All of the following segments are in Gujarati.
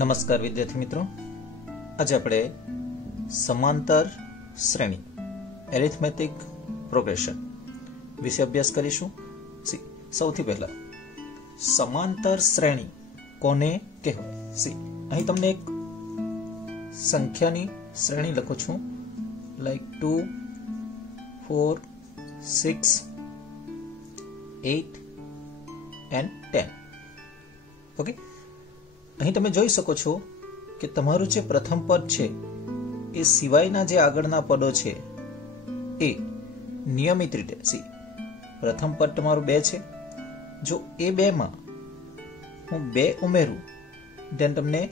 નમસ્કાર વિદ્યાર્થી મિત્રો, આજે આપણે સમાંતર શ્રેણી એરિથમેટિક પ્રોગ્રેશન વિશે અભ્યાસ કરીશું. સૌથી પહેલા સમાંતર શ્રેણી કોને કહેવાય? અહીં તમને એક સંખ્યાની શ્રેણી લખું છું, લાઈક 2, 4, 6, 8 and 10. ઓકે, અહીં તમે જોઈ શકો છો કે તમારું જે પ્રથમ પદ છે એ સિવાયના જે આગળના પદો છે એ નિયમિત રીતે પ્રથમ પદ તમારું 2 છે. જો એ 2 માં હું 2 ઉમેરું then તમને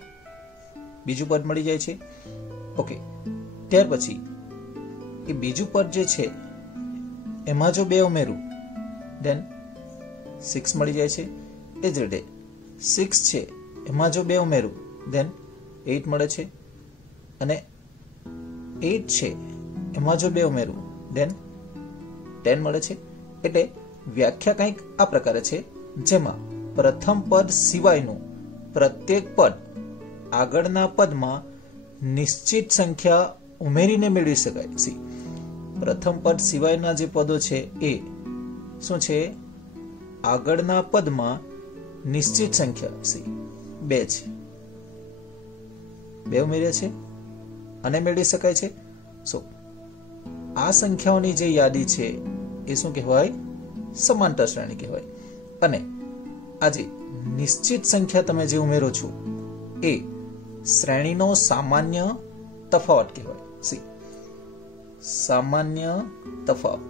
બીજું પદ મળી જાય છે. ઓકે, ત્યાર પછી એ બીજું પદ જે છે એમાં જો 2 ઉમેરું then 6 મળી જાય છે. એ જ રીતે 6 છે એમાં જો 2 ઉમેરું then 8 મળે છે, અને 8 છે એમાં જો 2 ઉમેરું then 10 મળે છે. એટલે વ્યાખ્યા કંઈક આ પ્રકારે છે, જેમાં પ્રથમ પદ સિવાયનું પ્રત્યેક પદ આગળના પદમાં નિશ્ચિત સંખ્યા ઉમેરીને મેળવી શકાય. પ્રથમ પદ સિવાયના જે પદો છે એ શું છે? આગળના પદમાં નિશ્ચિત સંખ્યા 2 છે, 2 ઉમેર્યા છે અને મેળવી શકાય છે. આ સંખ્યાઓની જે યાદી છે એ શું કહેવાય? સમાંતર શ્રેણી કહેવાય. અને આ જે નિશ્ચિત સંખ્યા તમે જે ઉમેરો છો એ શ્રેણીનો સામાન્ય તફાવત કહેવાય. સામાન્ય તફાવત.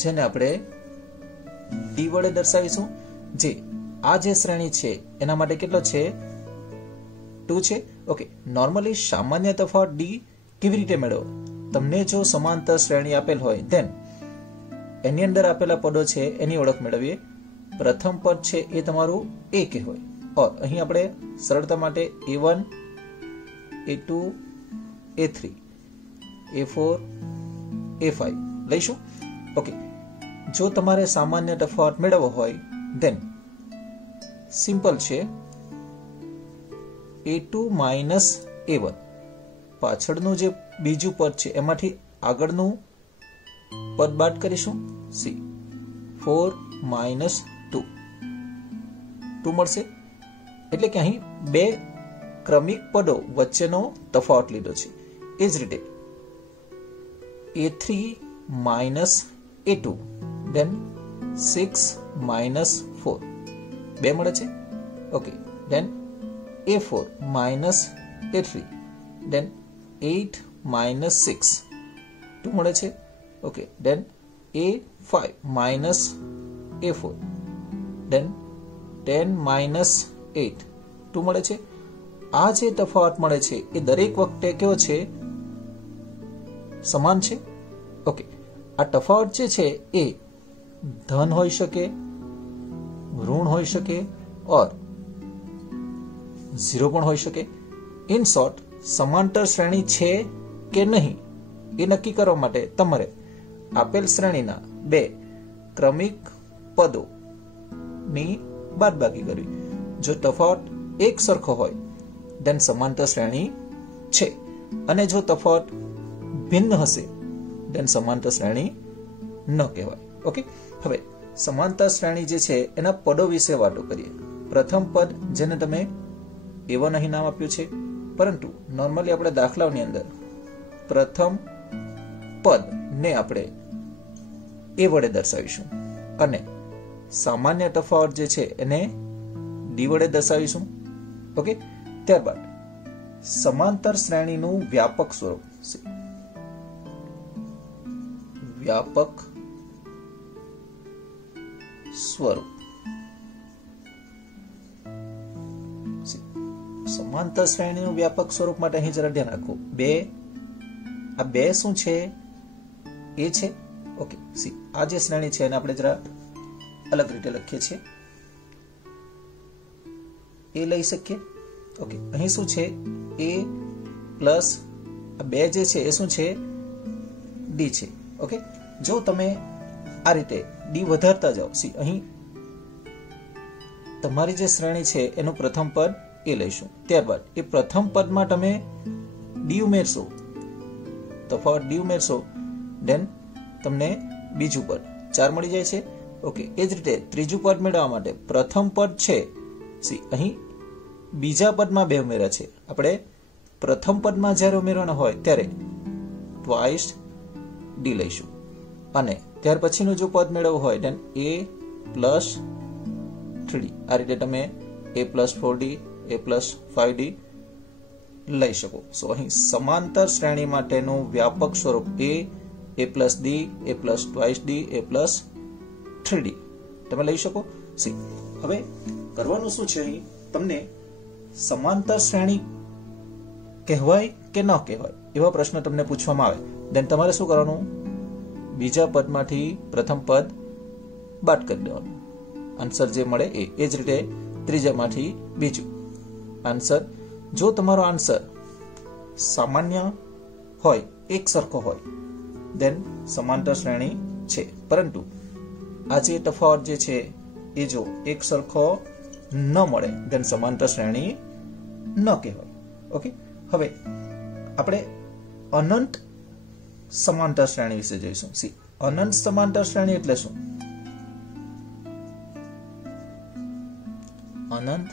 જેને આપણે ડી વડે દર્શાવીશું. જે આ જે શ્રેણી છે એના માટે કેટલો છે? 2 છે. ઓકે, નોર્મલી સામાન્ય તફાવત ડી કેવી રીતે મેળવો? તમને જો સમાંતર શ્રેણી આપેલ હોય then એની અંદર આપેલા પદો છે એની ઓળખ મેળવીએ. પ્રથમ પદ છે એ તમારું a કહેવાય. ઓર અહીં આપણે સરળતા માટે a1, a2, a3, a4, a5 લઈશું. ઓકે, જો તમારે સામાન્ય તફાવત મેળવવો હોય then સિમ્પલ છે, a2 માઇનસ a1. પાછળનું જે બીજું પદ છે એમાંથી આગળનું પદ બાદ કરીશું. 4 માઇનસ 2 મળશે. એટલે કે અહીં 2 ક્રમિક પદો વચ્ચેનો તફાવત લીધો છે. એ જ રીતે a3 minus a2 then 6 minus 4 2 મળે છે. Okay, then a4 minus a3 then 8 minus 6 2 મળે છે. Okay, then a5 minus a4 then 10 minus 8 2 મળે છે. આ જે તફાવત મળે છે એ દરેક વખતે કેવો છે? સમાન છે. ઓકે, આ તફાવત જે છે એ ધન હોઈ શકે, ઋણ હોઈ શકે ઓર 0 પણ હોઈ શકે. ઇન શોર્ટ, સમાંતર શ્રેણી છે કે નહીં એ નક્કી કરવા માટે તમારે આપેલ શ્રેણીના 2 ક્રમિક પદો ની બાદબાકી કરવી. જો તફાવત એક સરખો હોય then સમાંતર શ્રેણી છે, અને જો તફાવત ભિન્ન હશે then સમાંતર શ્રેણી ન કહેવાય. ઓકે, હવે સમાંતર શ્રેણી જે છે એના પદો વિશે વાતો કરીએ. પ્રથમ પદ જેને તમે a1 અહીં નામ આપ્યું છે, પરંતુ નોર્મલી આપણે દાખલાઓની અંદર પ્રથમ પદ ને આપણે a વડે દર્શાવીશું અને સામાન્ય તફાવત જે છે એને ડી વડે દર્શાવીશું. ઓકે, ત્યારબાદ સમાંતર શ્રેણીનું વ્યાપક સ્વરૂપ. વ્યાપક સ્વરૂપ. સમાંતર શ્રેણીનું વ્યાપક સ્વરૂપ માટે અહીં જરા ધ્યાન રાખો. 2 શું છે? એ છે. ઓકે, આ જે શ્રેણી છે એને આપણે જરા અલગ રીતે લખીએ છીએ. એ લઈ શકીએ. ઓકે, અહીં શું છે? a પ્લસ 2 જે છે એ શું છે? ડી છે. ઓકે, જો તમે આ રીતે ડી વધારતા જાઓ, અહીં તમારી જે શ્રેણી છે એનું પ્રથમ પદ એ લઈશું, ત્યારબાદ એ પ્રથમ પદમાં તમે ડી ઉમેરશો, તફાવત ડી ઉમેરશો, દેન તમને બીજું પદ 4 મળી જાય છે. ઓકે, એ જ રીતે ત્રીજું પદ મેળવવા માટે પ્રથમ પદ છે અહીં બીજા પદમાં 2 ઉમેર્યા છે. આપણે પ્રથમ પદમાં જ્યારે ઉમેરવાના હોય ત્યારે ટ્વાઇસ ડી લઈશું અને ત્યાર પછીનું જો પદ મેળવવું હોય દેન a પ્લસ 3d. આ રીતે તમે a plus 4d, a plus 5d લઈ શકો. સો અહીં સમાંતર શ્રેણી માટેનું વ્યાપક સ્વરૂપ a plus d, a plus twice d, a plus 3d તમે લઈ શકો. સી હવે કરવાનું શું છે, અહીં તમને સમાંતર શ્રેણી કહેવાય કે ન કહેવાય એવા પ્રશ્ન તમને પૂછવામાં આવે, દેન તમારે શું કરવાનું, બીજા પદમાંથી પ્રથમ પદ બાદ કરી દેવાનું, આન્સર જે મળે એ જ રીતે ત્રીજામાંથી બીજું આન્સર. જો તમારો આન્સર સામાન્ય હોય, એક સરખો હોય, દેન સમાંતર શ્રેણી છે. પરંતુ આ જે તફાવત જે છે એ જો એક સરખો ન મળે દેન સમાંતર શ્રેણી ન કહેવાય. ઓકે, હવે આપણે અનંત સમાંતર શ્રેણી વિશે જોઈશું. સી અનંત સમાંતર શ્રેણી એટલે શું? અનંત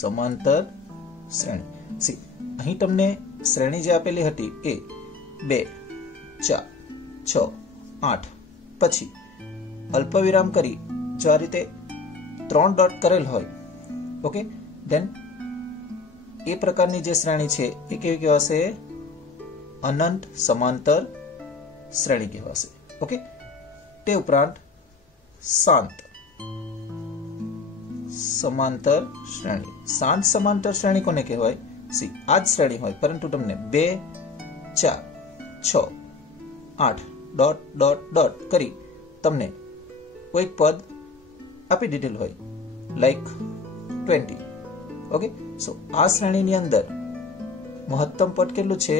સમાંતર શ્રેણી. સી અહીં તમને શ્રેણી જે આપેલી હતી એ 2, 4, 6, 8 પછી અલ્પવિરામ કરી જો આ રીતે 3 ડોટ કરેલ હોય, ઓકે, દેન એ પ્રકારની જે શ્રેણી છે એ કેવી કહેવાશે? અનંત સમાંતર શ્રેણી કહેવાશે. ઓકે, તે ઉપરાંત શાંત સમાંતર શ્રેણી. શાંત સમાંતર શ્રેણી કોને કહેવાય? સી આ જ શ્રેણી હોય પરંતુ તમને 2, 4, 6, 8 ડોટ ડોટ ડોટ કરી તમને કોઈક પદ આપી દીધેલ હોય, લાઈક 20. ઓકે, સો આ શ્રેણીની અંદર મહત્તમ પદ કેટલું છે?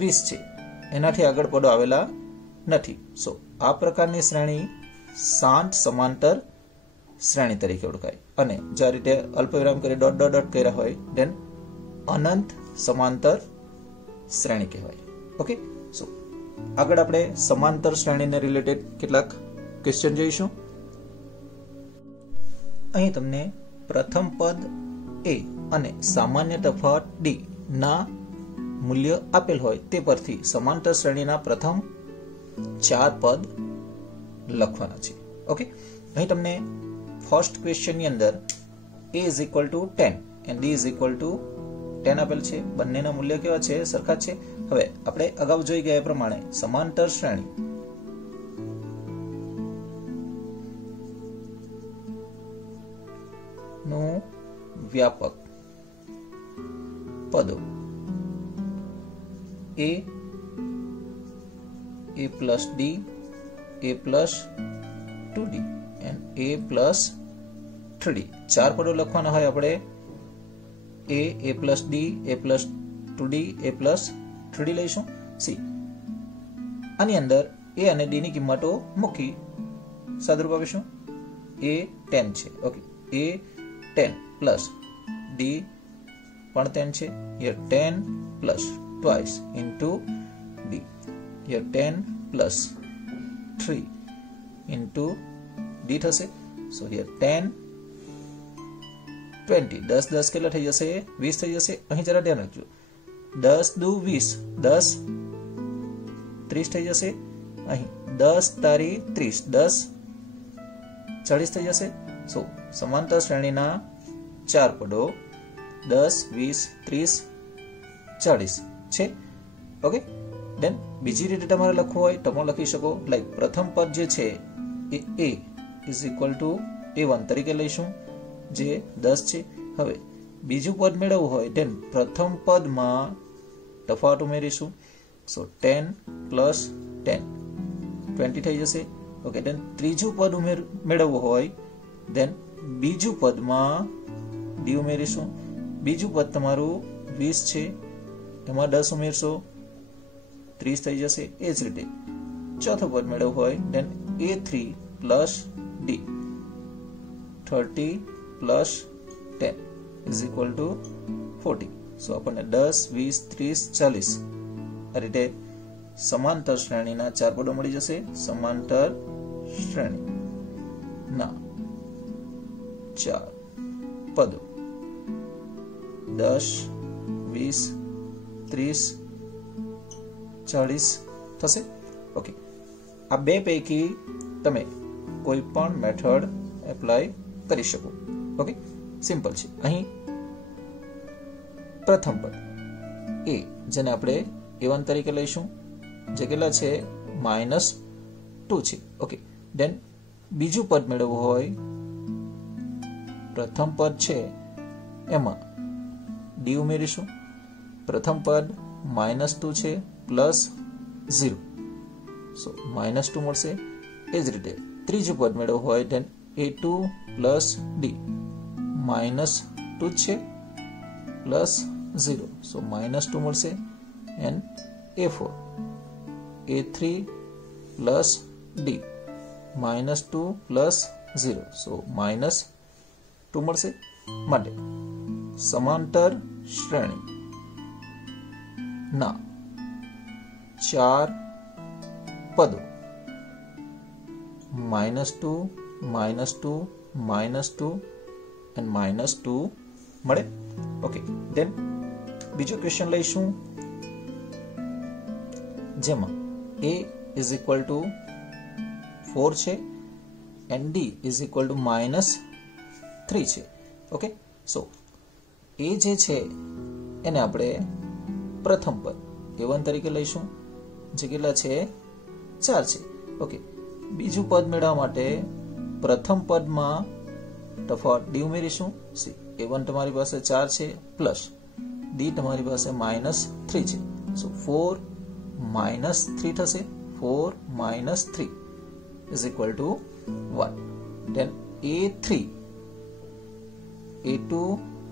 20 છે, એનાથી આગળ પદો આવેલા નથી. સો આ પ્રકારની શ્રેણી શાંત સમાંતર શ્રેણી તરીકે ઓળખાય. અને જો આ રીતે અલ્પવિરામ કરી ડોટ ડોટ ડોટ કર્યા હોય દેન અનંત સમાંતર શ્રેણી કહેવાય. ઓકે, સો આગળ આપણે સમાંતર શ્રેણીને રિલેટેડ કેટલાક ક્વેશ્ચન જોઈશું. અહીં તમને પ્રથમ પદ a અને સામાન્ય તફાવત d ના મૂલ્ય આપેલ હોય તે પરથી સમાંતર શ્રેણીના પ્રથમ 4 પદ લખવાના છે. ઓકે, અહીં તમને ફર્સ્ટ ક્વેશ્ચન ની અંદર a is equal to 10 and d is equal to 10 આપેલ છે. બંનેના મૂલ્ય કેવા છે? સરખા છે. હવે આપણે અગાઉ જોઈ ગયા એ પ્રમાણે સમાંતર શ્રેણી નું વ્યાપક પદો a plus d, a plus 2d and a plus 3d 4 પદો લખવાના હોય આપણે a plus d, a plus 2d, a plus 3d લઈશું. સી આની અંદર a અને d ની કિંમતો મૂકી સાદુરૂપ આપીશું. a 10 છે. ઓકે, a 10 plus d પણ 10 છે. here 10 plus twice into d, here 10 plus 3 into d થશે. so here 10 20 10 10 કેટલા થઈ જશે? 20 થઈ જશે. અહીં જરા ધ્યાન રાખજો, 10 દુ 20, 10 30 થઈ જશે. અહીં 10 તારી 30, 10 40 થઈ જશે. સો સમાંતર શ્રેણીના 4 પદો 10, 20, 30, 40 છે. ઓકે, દેન બીજી રીતે તમારે લખવું હોય તમે લખી શકો. લાઈક પ્રથમ પદ જે છે એ a is equal to a1 તરીકે લઈશું જે 10 છે. હવે બીજું પદ મેળવવું હોય દેન પ્રથમ પદમાં તફાવત ઉમેરીશું. સો 10 plus 10 20 થઈ જશે. ઓકે, દેન ત્રીજું પદ મેળવવું હોય દેન બીજું પદમાં d ઉમેરીશું. બીજું પદ તમારું 20 છે, એમાં 10 ઉમેરશો 30 થઈ જશે. એ જ રીતે ચોથું પદ મેળવવું હોય દેન a3 plus d 30 plus 10 is equal two 40. સો આપણને 10, 20, 30, 40 આ રીતે સમાંતર શ્રેણીના 4 પદો મળી જશે. સમાંતર શ્રેણીના 4 પદો 10, 20, 30, 40 થશે. ઓકે, આ બે પૈકી તમે કોઈ પણ મેથડ એપ્લાય કરી શકો. ઓકે, સિમ્પલ છે. અહીં પ્રથમ પદ એ જેને આપણે a1 તરીકે લઈશું, જે કેટલા છે -2 છે. ઓકે, દેન બીજું પદ મેળવવું હોય, પ્રથમ પદ છે એમાં d ઉમેરીશું. પ્રથમ પદ -2 છે પ્લસ 0, સો -2 મળશે. એ જ રીતે ત્રીજું પદ મેળવવું હોય then a2 પ્લસ d, -2 છે પ્લસ 0, સો -2 મળશે. And a4 a3 plus d, -2 plus 0, સો -2 મળશે. માટે સમાંતર શ્રેણી ના 4 પદો -2, -2, -2 and -2 મળે. ઓકે, દેન બીજો ક્વેશ્ચન લઈશું, જેમાં a ઇઝ ઇક્વલ ટુ 4 છે and d is equal two -3 છે. ઓકે, સો એ જે છે એને આપણે પ્રથમ પદ a1 તરીકે લઈશું, જે કેટલા છે 4 છે. ઓકે, બીજું પદ મેળવવા માટે પ્રથમ પદમાં તફાવત d ઉમેરીશું. a1 તમારી પાસે 4 છે પ્લસ d તમારી પાસે -3 છે, સો 4 -3 થશે. 4 -3 is equal to 1. Then a3 a2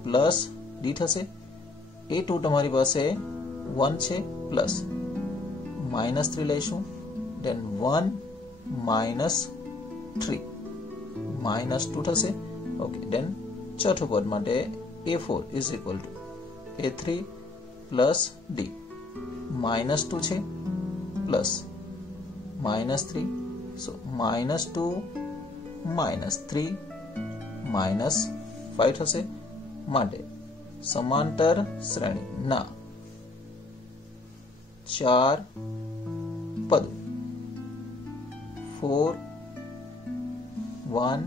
plus d થશે. a2 તમારી પાસે 1 છે પ્લસ -3 લઈશું. દેન 1 -3 -2 થશે. ઓકે, દેન ચોથું પદ માટે a4 is equal to a3 plus d, -2 છે પ્લસ -3, સો -2 -3 -5 થશે. માટે સમાંતર શ્રેણી ના 4 પદો 4, 1,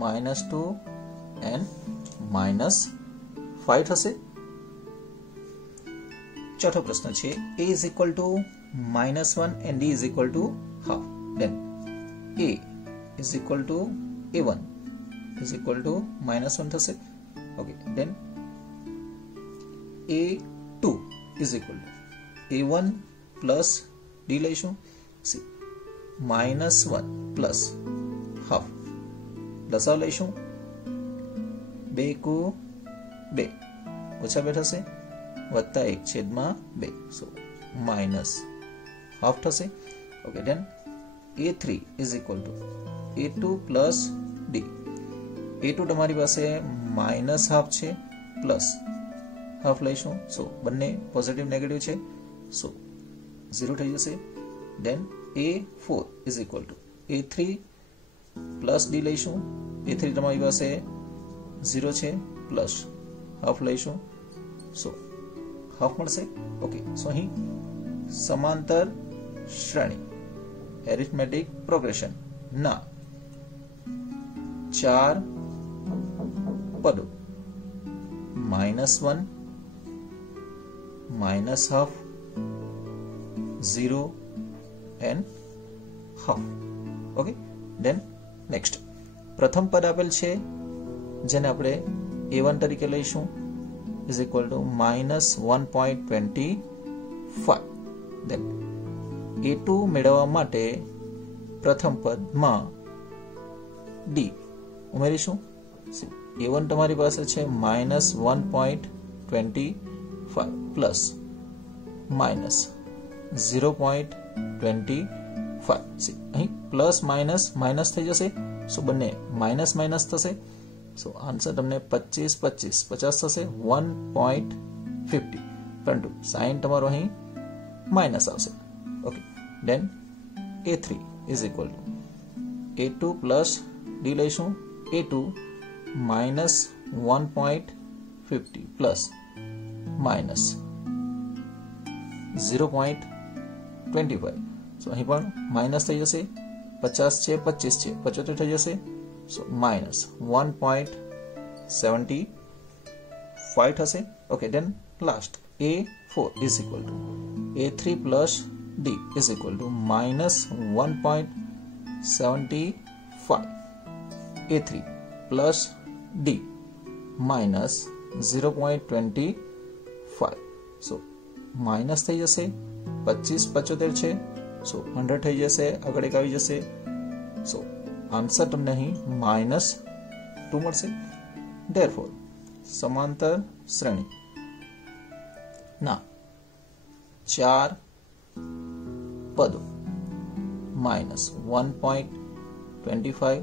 -2 and -5 થશે. ચોથો પ્રશ્ન છે a is equal to -1 and d is equal to half. Then a is equal to a1 is equal to -1 થશે. Okay, then a2 is equal to a1 plus d લઈશું. see -1 plus half લસાઅ લઈશું. 2 × 2 ઓછા 2 થશે, વત્તા 1/2, સો -half થશે. Okay, then a3 is equal to a2 plus d. a2 તમારી પાસે -half છે પ્લસ હાફ લઈશું, સો બંને પોઝિટિવ નેગેટિવ છે, સો 0 થઈ જશે. દેન a4 is equal to a3 plus d લઈશું. a3 તમારી પાસે 0 છે પ્લસ હાફ લઈશું, સો હાફ મળશે. ઓકે, સો અહીં સમાંતર શ્રેણી એરિથમેટિક પ્રોગ્રેશન ના 4 પદો -1, -half, 0 and half. Okay, then next પ્રથમ પદ આપેલ છે, જેને આપણે a1 તરીકે લઈશું, is equal two -1.25. Then a2 મેળવવા માટે પ્રથમ પદમાં d ઉમેરીશું. a1 તમારી પાસે છે -1.25 પ્લસ -0.25. અહીં પ્લસ માઇનસ માઇનસ થઈ જશે, સો બંને માઇનસ માઇનસ થશે, સો આન્સર તમને 25 25 50 થશે 1.50, પરંતુ સાઇન તમારો અહીં માઇનસ આવશે. Okay, then a3 is equal to a2 plus d લઈશું, a2 માઇનસ 1.50 પ્લસ માઇનસ 0.25. સો અહીં પણ માઇનસ થઈ જશે, 50 છે 25 છે 75 થઈ જશે. સો માઇનસ 1.75 થશે. Okay, then last a4 is equal to a3 plus d is equal to minus 1.75 a3 plus d minus 0.25. So minus થઈ જશે, 25 75 છે, સો 100 થઈ જશે, આગળ એક આવી જશે. સો આન્સર તમને અહીં -2 મળશે. ધેરફોર સમાંતર શ્રેણી ના 4 પદો -1.25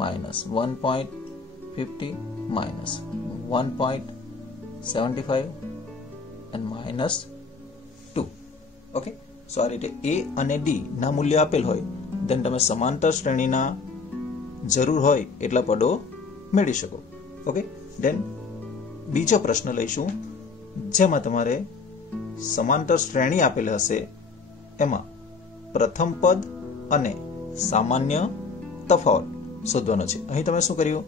-1.50 -1.75 and -2. ઓકે, સો આ રીતે a અને d ના મૂલ્ય આપેલ હોય then તમે સમાંતર શ્રેણીના જરૂર હોય એટલા પદો મેળવી શકો. ઓકે, then બીજો પ્રશ્ન લઈશું જેમાં તમારે સમાંતર શ્રેણી આપેલ હશે, એમાં પ્રથમ પદ અને સામાન્ય તફાવત શોધવાનો છે. અહીં તમે શું કર્યું,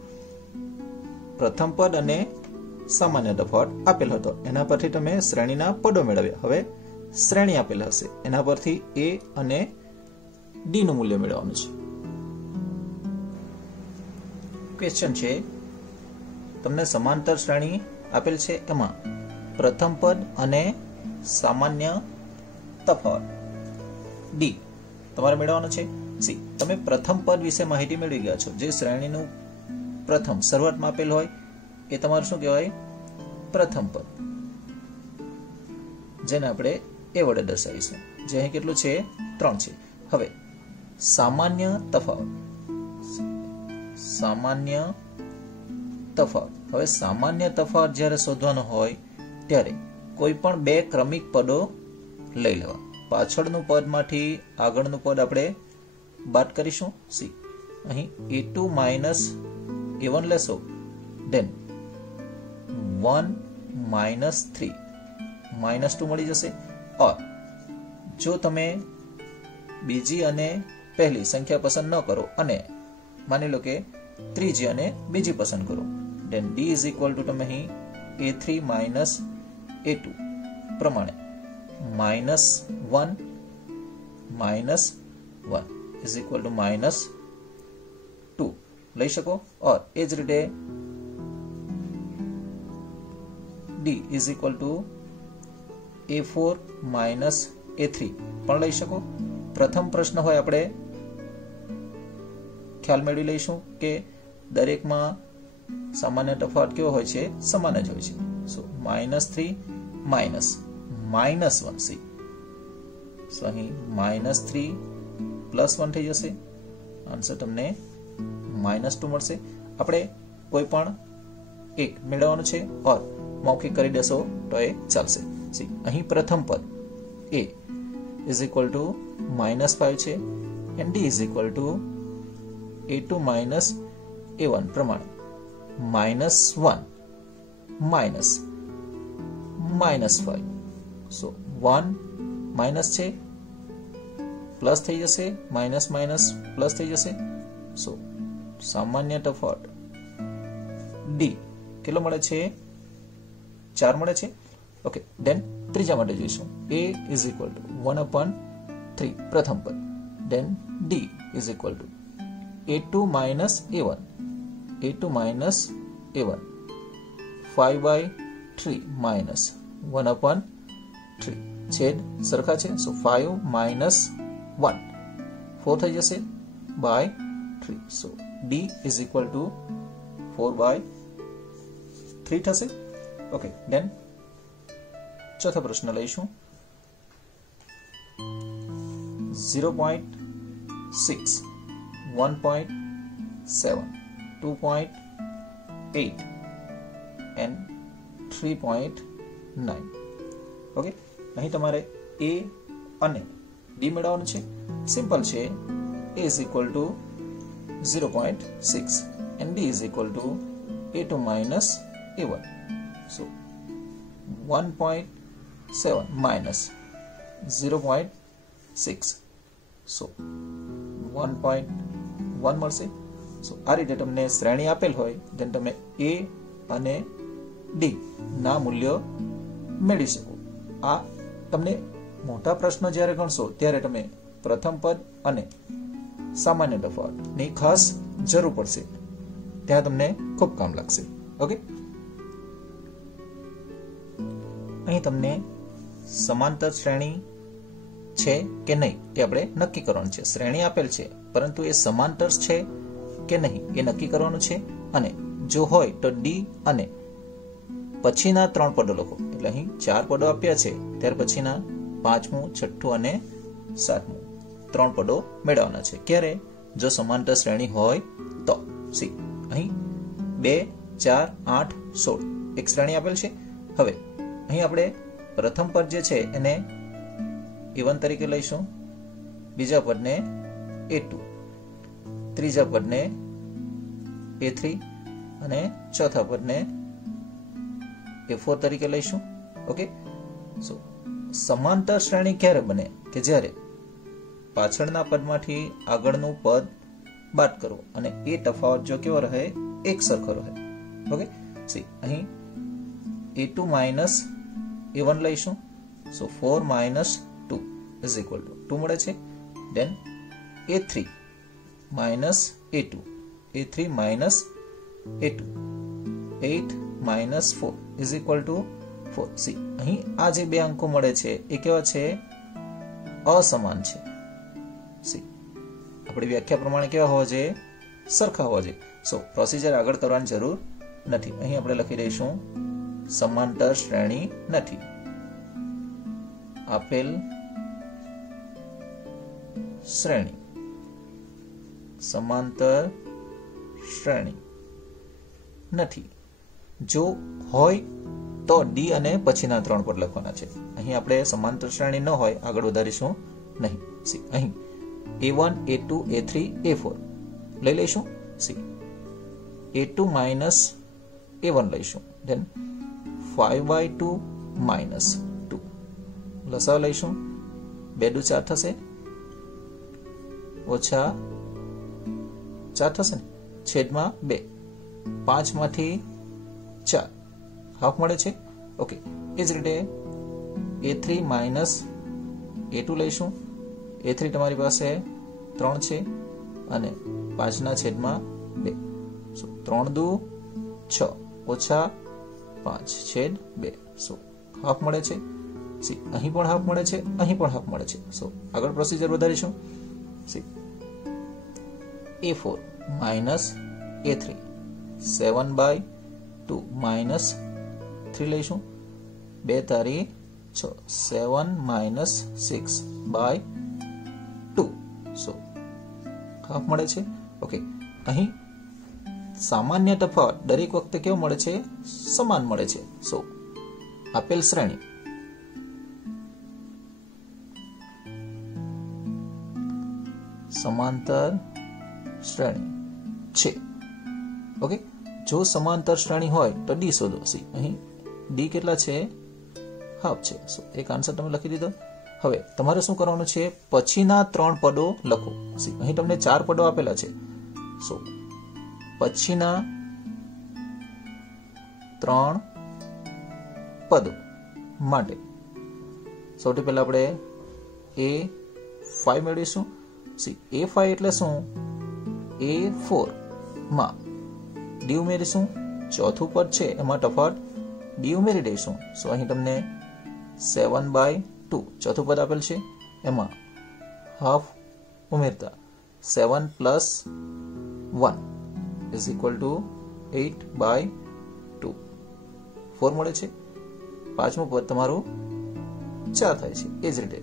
પ્રથમ પદ અને સામાન્ય તફાવત આપેલ હતો, એના પરથી તમે શ્રેણીના પદો મેળવ્યા. હવે શ્રેણી આપેલ હશે, એના પરથી a અને d નું મૂલ્ય મેળવવાનું છે. ક્વેશ્ચન છે, તમને સમાંતર શ્રેણી આપેલ છે, એમાં પ્રથમ પદ અને સામાન્ય તફાવત d તમારે મેળવવાનો છે. સી, તમે પ્રથમ પદ વિશે માહિતી મેળવી ગયા છો. જે શ્રેણીનું પ્રથમ શરૂઆતમાં આપેલ હોય એ તમારું શું કહેવાય, પ્રથમ પદ, જેને આપણે એ વડે દર્શાવીશું. જે અહીં કેટલું છે, 3 છે. હવે સામાન્ય તફાવત, સામાન્ય તફાવત. હવે સામાન્ય તફાવત જ્યારે શોધવાનો હોય ત્યારે કોઈ પણ બે ક્રમિક પદો લઈ લેવા. પાછળનું પદમાંથી આગળનું પદ આપણે બાદ કરીશું. સી, અહીં a2 માઇનસ a1 લેશો, then 1 માઇનસ 3 -2 મળી જશે. ઓર જો તમે બીજી અને પહેલી સંખ્યા પસંદ ન કરો અને માની લો કે ત્રીજી અને બીજી પસંદ કરો, then d is equal two તમે અહીં a3 માઇનસ a2 પ્રમાણે -1 -1 ઇઝ ઇક્વલ ટુ -2 લઈ શકો. ઓર એ જ રીતે d is equal two a4 minus a3 પણ લઈ શકો. પ્રથમ પ્રશ્ન હોય આપણે ખ્યાલ મેળવી લઈશું કે દરેકમાં સામાન્ય તફાવત કેવો હોય છે, સમાન જ હોય છે. સો -3 -1 સી, સો અહીં -3 +1 થઈ જશે. આન્સર તમને -2 મળશે. આપણે કોઈ પણ એક મેળવવાનું છે ઓર મૌખિક કરી દેશો તો એ ચાલશે. સી, અહીં પ્રથમ પદ a ઇઝ ઇક્વલ ટુ -5 છે and d is equal to a2 minus a1 પ્રમાણે -1 -5. સો 1 માઇનસ છે, પ્લસ થઈ જશે, માઇનસ માઇનસ પ્લસ થઈ જશે. સો સામાન્ય તફાવત d કેટલો મળે છે, 4 મળે છે. ઓકે, દેન ત્રીજા માટે જોઈશું. a ઇઝ ઇક્વલ ટુ 1/3 પ્રથમ પદ, દેન d is equal to a2 minus a1 5/3 minus 1/3 છેદ સરખા છે. સો 5 માઇનસ 1 4 થઈ જશે by3. So d is equal two 4/3 થશે. ઓકે, દેન ચોથો પ્રશ્ન લઈશું. 0.6 1.7 2.5 8 and 3.9. ઓકે, અહીં તમારે a અને d મેળવવાનું છે. સિમ્પલ છે. a is equal to 0.6 and d is equal to a2 minus a1. So 1.7 minus 0.6. So 1.1 મળશે. સો આ રીતે તમને શ્રેણી આપેલ હોય then તમે a અને d ના મૂલ્યો મેળવી શકો. આ તમને મોટા પ્રશ્નો જ્યારે ગણશો ત્યારે તમે પ્રથમ પદ અને સામાન્ય તફાવતની ખાસ જરૂર પડશે. ત્યાં તમને ખૂબ કામ લાગશે. ઓકે, અહીં તમને સમાંતર શ્રેણી છે કે નહીં તે આપણે નક્કી કરવાનું છે. શ્રેણી આપેલ છે પરંતુ એ સમાંતર છે કે નહીં એ નક્કી કરવાનું છે. અને જો હોય તો ડી અને પછીના 3 પદો લખો. એટલે અહીં 4 પદો આપ્યા છે, ત્યાર પછીના 5મું, 6ઠું અને 7મું 3 પદો મેળવવાના છે. ક્યારે? જો સમાંતર શ્રેણી હોય તો. સી અહીં 2, 4, 8, 16 એક શ્રેણી આપેલ છે. હવે અહીં આપણે પ્રથમ પદ જે છે એને a1 તરીકે લઈશું, બીજા પદને a2, ત્રીજા પદને a3 અને ચોથા પદને a4 તરીકે લઈશું. ઓકે, સો સમાંતર શ્રેણી ક્યારે બને? કે જ્યારે પાછળના પદમાંથી આગળનું પદ બાદ કરો અને એ તફાવત જો કેવો રહે? એક સરખો રહે. ઓકે, સી અહીં a2 minus a1 લઈશું. સો 4 minus 2 is equal to 2 મળે છે. then a3 minus a2, a3 minus a2, 8 minus 4 is equal to 4. C અહીં આ જે બે અંકો મળે છે એ કેવા છે? અસમાન છે. સી આપણી વ્યાખ્યા પ્રમાણે કેવા હોવા જોઈએ? સરખા હોવા જોઈએ. સો પ્રોસિજર આગળ કરવાની જરૂર નથી. અહીં આપણે લખી દઈશું સમાંતર શ્રેણી નથી. આપેલ શ્રેણી સમાંતર શ્રેણી નથી. જો હોય તો ડી અને પછીના 3 પદ લખવાના છે. અહીં આપણે સમાંતર શ્રેણી ન હોય આગળ વધારીશું નહીં. સી અહીં a1, a2, a3, a4 લઈ લઈશું. સી a2 minus a1 લઈશું. then 5/2 minus 2 લસાઅ લઈશું. 2 દુ 4 થશે, ઓછા 4 થશે ને, છેદમાં 2, 5 માંથી 4 હાફ મળે છે. ઓકે, એ જ રીતે a3 minus a2 લઈશું. a3 તમારી પાસે 3 છે અને 5/2. સો 3 દુ 6 ઓછા 5/2. સો હાફ મળે છે. સી અહીં પણ હાફ મળે છે, અહીં પણ હાફ મળે છે. સો આગળ પ્રોસિજર વધારીશું. C a4 minus a3, 7/2 minus 3 લઈશું. 2 તારી 6, 7 minus 6/2. સો હાફ મળે છે. ઓકે, અહીં સામાન્ય તફાવત દરેક વખતે કેવો મળે છે? સમાન મળે છે. સો આપેલ શ્રેણી સમાંતર શ્રેણી છે. ઓકે, જો સમાંતર શ્રેણી હોય તો ડી શોધો. સી અહીં ડી કેટલા છે? હાફ છે. સો એક આન્સર તમે લખી દીધો. હવે તમારે શું કરવાનું છે? પછીના 3 પદો લખો. સી અહીં તમને 4 પદો આપેલા છે. સો પછીના 3 પદો માટે સૌથી પહેલા આપણે a5 મેળવીશું. સી a5 એટલે શું? a4 માં d ઉમેરીશું. ચોથું પદ છે એમાં તફાવત d ઉમેરી દઈશું. સો અહીં તમને 7/2 ચોથું પદ આપેલ છે, એમાં હાફ ઉમેરતા 7 plus 1 is equal to 8/2. 4 મળે છે. 5મું પદ તમારું 4 થાય છે. એ જ રીતે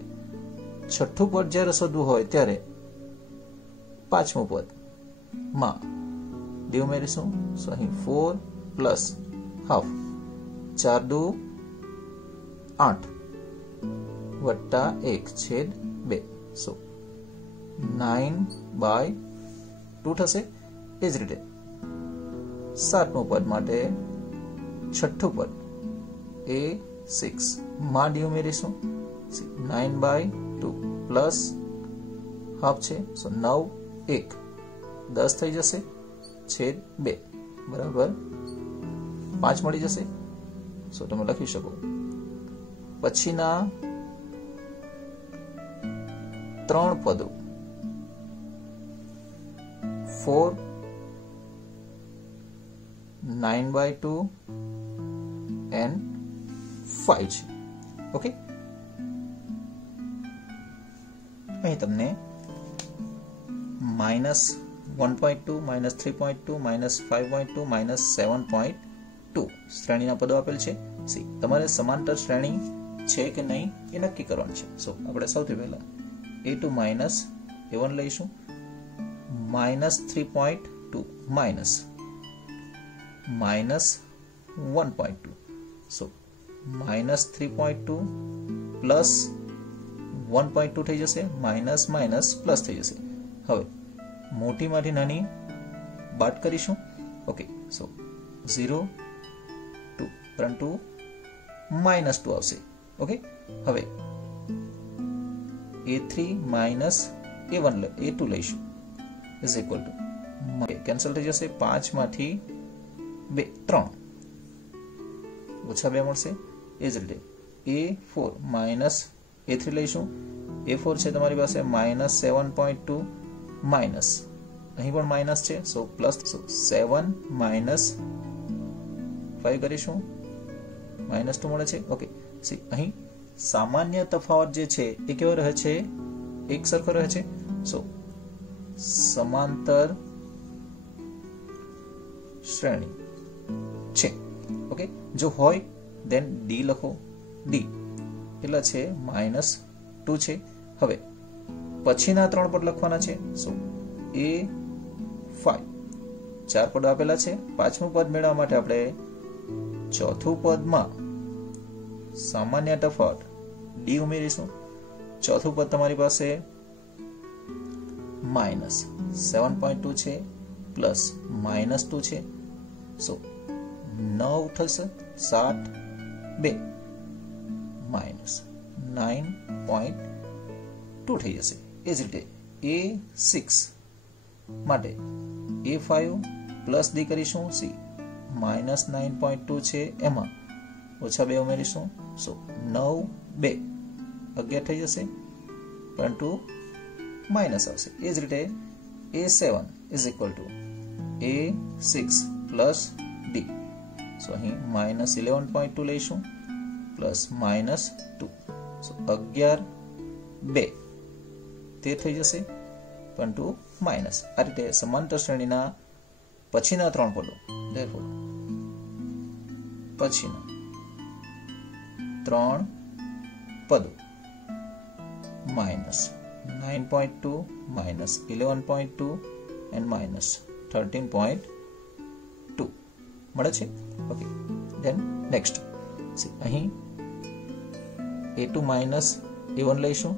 6ઠું પદ જ્યારે શોધવું હોય ત્યારે 5મું પદ માં d ઉમેરીશું. સો અહીં 4 प्लस हाफ 4 दू 8 वट्टा 1/2 सो 9/2 થશે। એ જ રીતે 7મું પદ માટે છઠ્ઠું પદ A6 માં ડી ઉમેરીશું 9/2 પ્લસ હાફ છે સો 9 1 10 થઈ જશે છેદ 2 બરાબર 5 મળી જશે। સો તમે લખી શકો। પછીના 3 પદો 4 9/2 and 5 છે। ઓકે, અહીં તમને -1.2 -3.2 -5.2 -7.2 શ્રેણીના પદો આપેલ છે। સી તમારે સમાંતર શ્રેણી છે કે નહીં એ નક્કી કરવાનું છે। સો આપણે સૌથી પહેલા A2 માઇનસ A1 લઈશું -3.2 માઇનસ -1.2 સો -3.2 પ્લસ 1.2 થઈ જશે માઇનસ માઇનસ પ્લસ થઈ જશે। હવે મોટીમાંથી નાની બાદ કરીશું। ઓકે, સો 0 2 પરંતુ -2 આવશે। ઓકે, હવે A3 માઇનસ A2 લઈશું ઇઝ ઇક્વલ ટુ કેન્સલ થઈ જશે 5 માંથી 2 3 ઓછા 2 મળશે। એ જ રીતે A4 માઇનસ A3 લઈશું। A4 છે તમારી પાસે -7.2 માઇનસ અહીં પણ માઇનસ છે સો પ્લસ 7 માઇનસ 5 કરીશું -2 મળે છે। ઓકે, સી અહીં સામાન્ય તફાવત જે છે એ કેવો રહે છે એક સરખો રહે છે। સો સમાંતર શ્રેણી છે। ઓકે, જો હોય દેન ડી લખો। ડી કેટલા છે -2 છે। હવે પછીના 3 પદ લખવાના છે। સો A5 4 પદો આપેલા છે। 5મું પદ મેળવવા માટે આપણે ચોથું પદમાં સામાન્ય તફાવત ડી ઉમેરીશું। ચોથું પદ તમારી પાસે -7.2 છે પ્લસ -2 છે સો 9 થશે 7 2 -9.2 થઈ જશે। એ જ રીતે A6 માટે A5 પ્લસ ડી કરીશું। સી -9.2 છે એમાં ઓછા 2 ઉમેરીશું સો 9 2 11 થઈ જશે પરંતુ માઇનસ આવશે। એ જ રીતે A7 is equal to A6 plus D so અહીં -11.2 લઈશું પ્લસ -2 સો 11 2 તે થઈ જશે પરંતુ માઇનસ। આ રીતે સમાંતર શ્રેણીના પછીના 3 પદો therefore પછીના 3 પદો -9.2 -11.2 and -13.2 મળે છે। ઓકે, ધેન નેક્સ્ટ અહીં A2 માઇનસ A1 લઈશું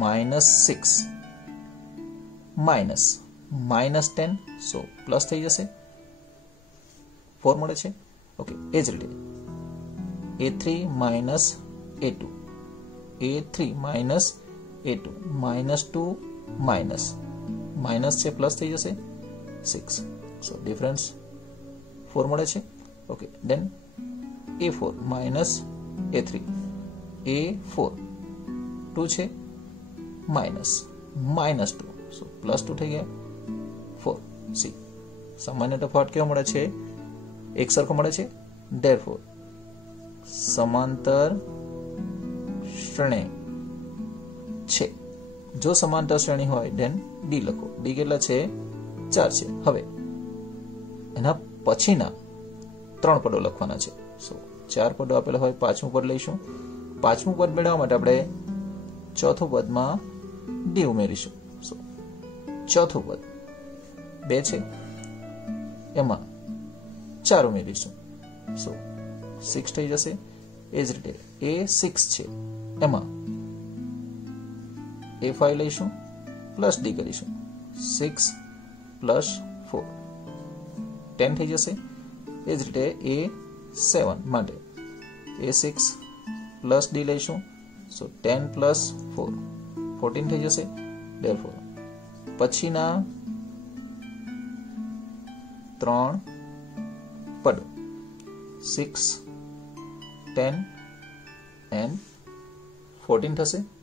-6 માઇનસ -10 સો પ્લસ થઈ જશે 4 મળે છે। ઓકે, એ જ રીતે A3 minus A2 A3 minus A2 -2 minus છે પ્લસ થઈ જશે 6 સો ડિફરન્સ 4 મળે છે। ઓકે, દેન A4 માઇનસ A3 A4 2 છે માઇનસ -2 સો +2 થઈ ગયા 4 સી સામાન્ય તફાવત કેવો મળે છે એક સરખો મળે છે। therefore સમાંતર શ્રેણી છે। જો સમાંતર શ્રેણી હોય ધેન ડી લખો। ડી કેટલા છે 4 છે। હવે એના પછીના 3 પદો લખવાના છે। સો 4 પદો આપેલા હોય 5મું પદ લઈશું। 5મું પદ મેળવવા માટે આપણે ચોથું પદમાં ડી ઉમેરીશું। સો ચોથું પદ 2 છે એમાં 4 ઉમેરીશું. સો 6 થઈ જશે. એ જ રીતે A6 છે એમાં A5 લઈશું પ્લસ D કરીશું. 6 પ્લસ 4 10 થઈ જશે. એ જ રીતે A7 માટે A6 પ્લસ D લઈશું. સો 10 પ્લસ 4 14 થઈ જશે. therefore પછીના 3 પદ 6 10 and 14 થશે.